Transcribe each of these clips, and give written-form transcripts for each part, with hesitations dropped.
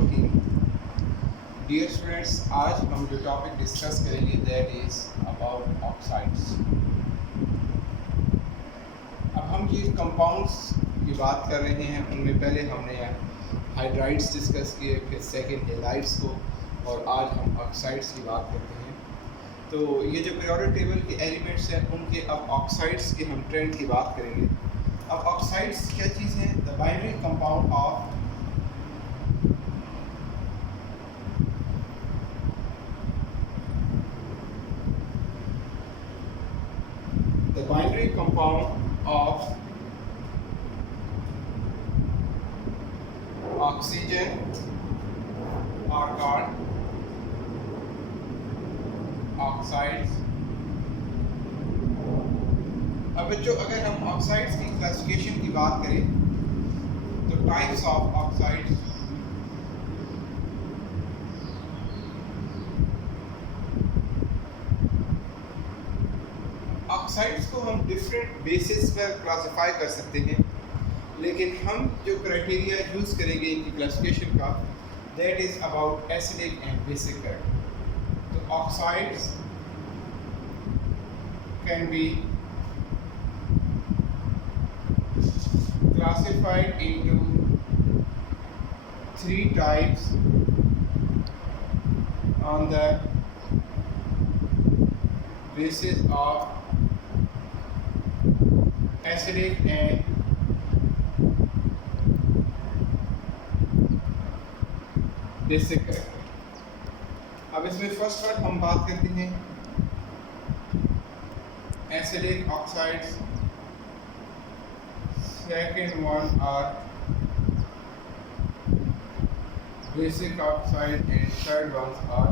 Talking. Dear students, आज हम जो टॉपिक डिस्कस करेंगे दैट इज़ अबाउट ऑक्साइड्स। अब हम जिन कंपाउंड्स की बात कर रहे हैं उनमें पहले हमने हाइड्राइड्स डिस्कस किए, फिर सेकेंड हेलाइड्स को, और आज हम ऑक्साइड्स की बात करते हैं। तो ये जो पीरियोडिक टेबल के एलिमेंट्स हैं उनके अब ऑक्साइड्स के हम ट्रेंड की बात करेंगे। अब ऑक्साइड्स क्या चीज़ है? The binary compound of oxygen are called oxides। अब बच्चों, अगर हम ऑक्साइड्स की क्लासिफिकेशन की बात करें तो टाइप्स ऑफ ऑक्साइड्स, ऑक्साइड्स को हम डिफरेंट बेसिस पर क्लासिफाई कर सकते हैं, लेकिन हम जो क्राइटेरिया यूज़ करेंगे इनकी क्लासिफिकेशन का that is about acidic and basic character. तो oxides can be classified into three types on the basis of acidic and basic character. अब इसमें फर्स्ट वर्ड हम बात करते हैं acidic oxides, second one are basic oxide and third one are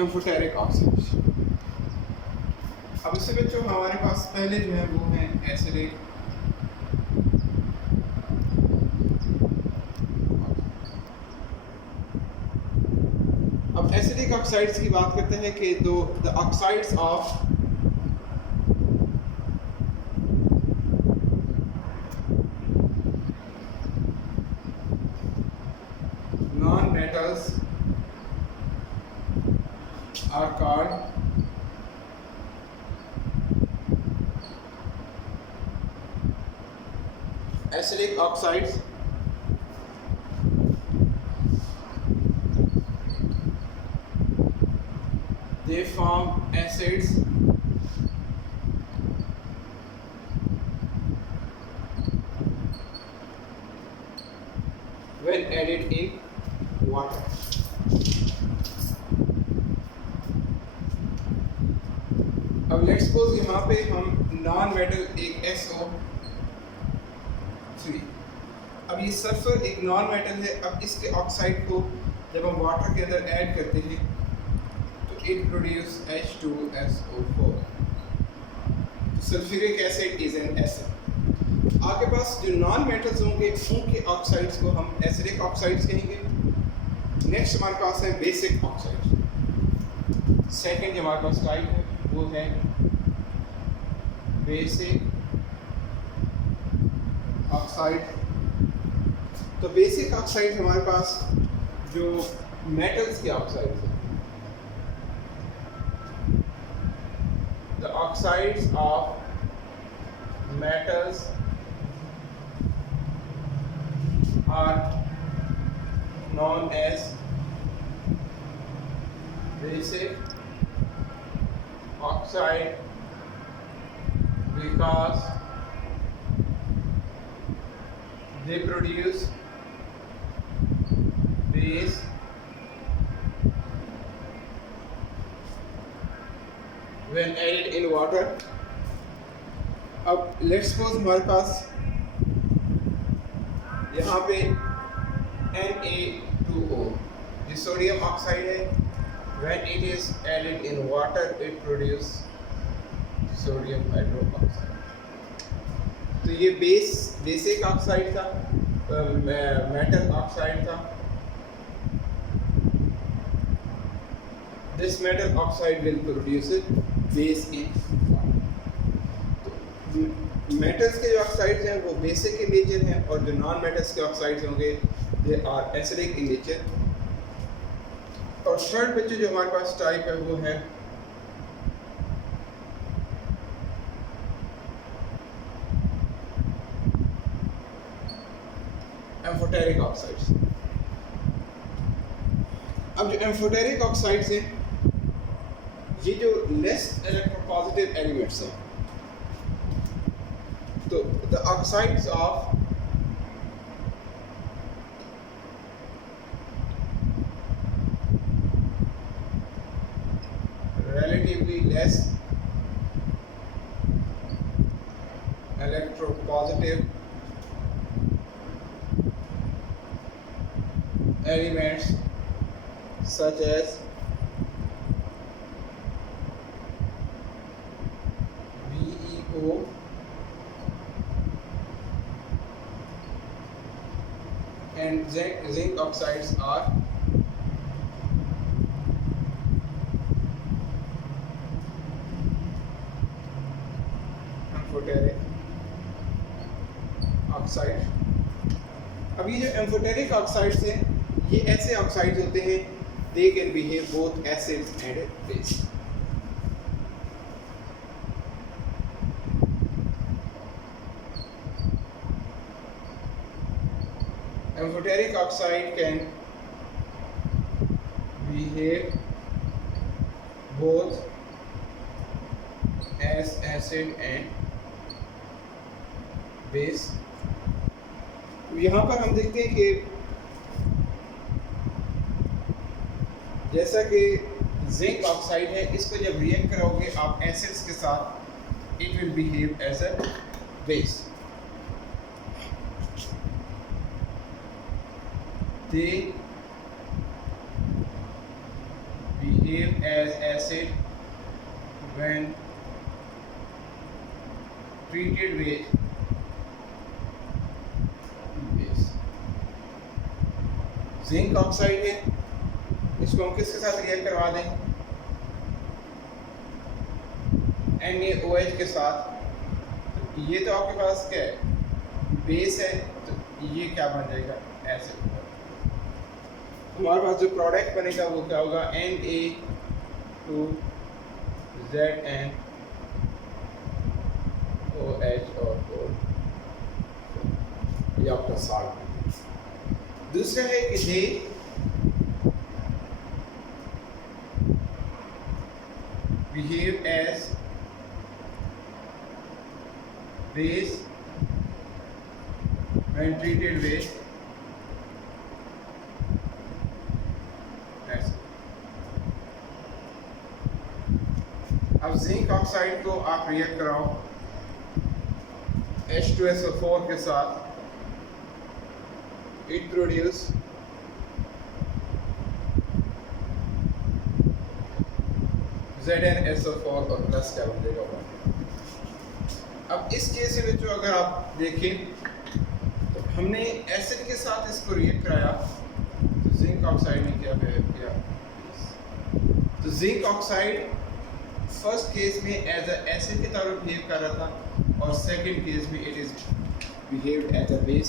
amphoteric oxides. अब इससे बच्चों हमारे पास पहले जो है वो है एसिडिक। अब एसिडिक ऑक्साइड्स की बात करते हैं कि the oxides of non metals are called acidic oxides। They form acids when added in water। अब लेट्स सपोज यहाँ पे हम नॉन मेटल एक SO3। अब ये सल्फर एक नॉन मेटल है। अब इसके ऑक्साइड को जब हम वाटर के अंदर ऐड करते हैं तो it produce H2SO4। Sulphuric acid is an acid. आपके पास जो नॉन मेटल्स होंगे उनके ऑक्साइड्स को हम एसिडिक ऑक्साइड्स कहेंगे। नेक्स्ट हमारे पास है बेसिक ऑक्साइड्स। सेकंड हमारे पास टाइप है वो है बेसिक ऑक्साइड। तो बेसिक ऑक्साइड हमारे पास जो मेटल्स के ऑक्साइड्स हैं, the oxides of metals are known as basic oxide because they produce base when added in water। अब लेट्स सपोज हमारे पास यहाँ पे Na2O जो सोडियम ऑक्साइड है, when it is added in water it produce sodium hydroxide. तो ये basic oxide था, मेटल ऑक्साइड था। This metal oxide will produce a base in water। Metals के जो ऑक्साइड्स हैं वो बेसिक इन नेचर हैं और जो नॉन मेटल्स के ऑक्साइड्स होंगे they are acidic in nature. और थर्ड में जो हमारे पास टाइप है वो है एम्फोटेरिक ऑक्साइड्स। अब जो एम्फोटेरिक ऑक्साइड्स हैं ये जो लेस इलेक्ट्रोपॉजिटिव एलिमेंट्स हैं, तो the oxides of relatively less electropositive elements such as BeO and zinc oxides are amphoteric oxide. अब ये जो एम्फोटेरिक ऑक्साइड्स हैं ये ऐसे ऑक्साइड्स होते हैं they can behave both acids and base. Amphoteric oxide can behave both as acid and base। यहाँ पर हम देखते हैं कि जैसा कि जिंक ऑक्साइड है इसको जब रिएक्ट करोगे आप एसिड्स के साथ it will behave as a base. They behave as acid when treated with base। Zinc oxide है इसको हम किसके साथ रिएक्ट करवा दें NaOH के साथ, तो ये तो आपके पास क्या है बेस है, तो ये क्या बन जाएगा एसिड। हमारे पास जो प्रोडक्ट बनेगा वो क्या होगा Na2ZnOH और O, ये आपका सॉल्ट। दूसरा है कि they behave as base when treated with acid। अब जिंक ऑक्साइड को आप रिएक्ट कराओ H2SO4 के साथ, इट प्रोड्यूस ZnSO4 और प्लस क्या बन जाएगा। अब इस केस में जो अगर आप देखें तो हमने एसिड के साथ इसको रिएक्ट कराया तो जिंक ऑक्साइड ने क्या बिहेव किया। तो जिंक ऑक्साइड फर्स्ट केस में एज अ एसिड की तरह बिहेव कर रहा था और सेकंड केस में it is behaved as a base.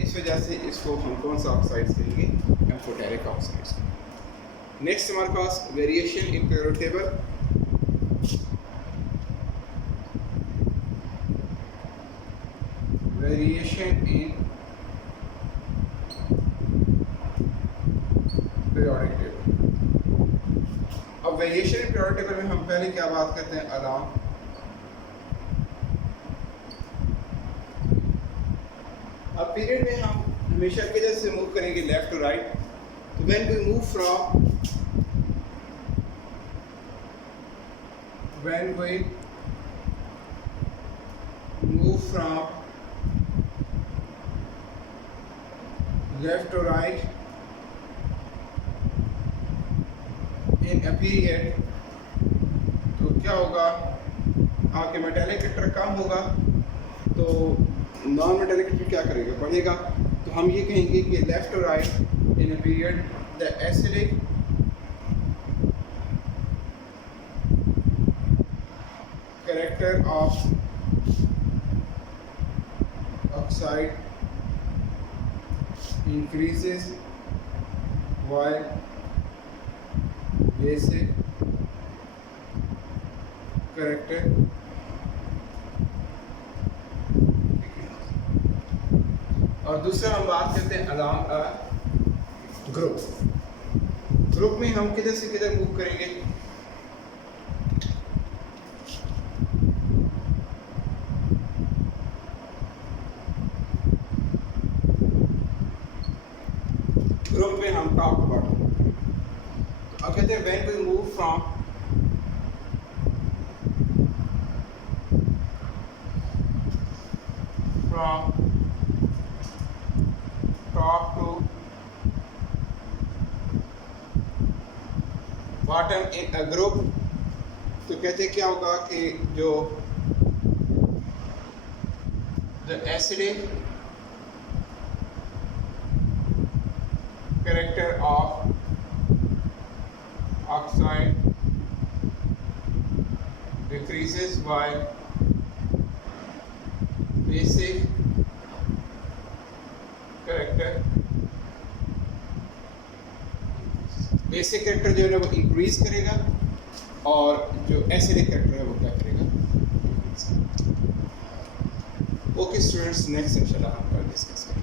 इस वजह से इसको हम कौन सा ऑक्साइड्स कहेंगे एम्फोटेरिक ऑक्साइड्स। नेक्स्ट हमारे पास variation in periodic table. Variation in periodic table. अब वेरिएशन इन पीरियोडिक टेबल में हम पहले क्या बात करते हैं अलोंग अब पीरियड में हम हमेशा किधर से मूव करेंगे लेफ्ट टू राइट। तो when we move from left to right in a period तो क्या होगा आपके मेटालिक कैरेक्टर कम होगा तो नॉन मेटालिक कैरेक्टर क्या करेगा बढ़ेगा। तो हम ये कहेंगे कि left to right in a period the acidic character of oxide increases while basic character और दूसरा हम बात करते हैं along a group. ग्रुप में हम किधर से किधर मूव करेंगे? ग्रुप में हम टॉप टू बॉटम, तो अब कहते हैं when we move from top to bottom in a group, तो कहते क्या होगा कि जो the acidic character of oxide decreases while basic character जो है वो इंक्रीज करेगा और जो एसिडिक कैरेक्टर है वो क्या करेगा? ओके स्टूडेंट्स, नेक्स्ट इंशाल्लाह हम डिस्कस करेंगे.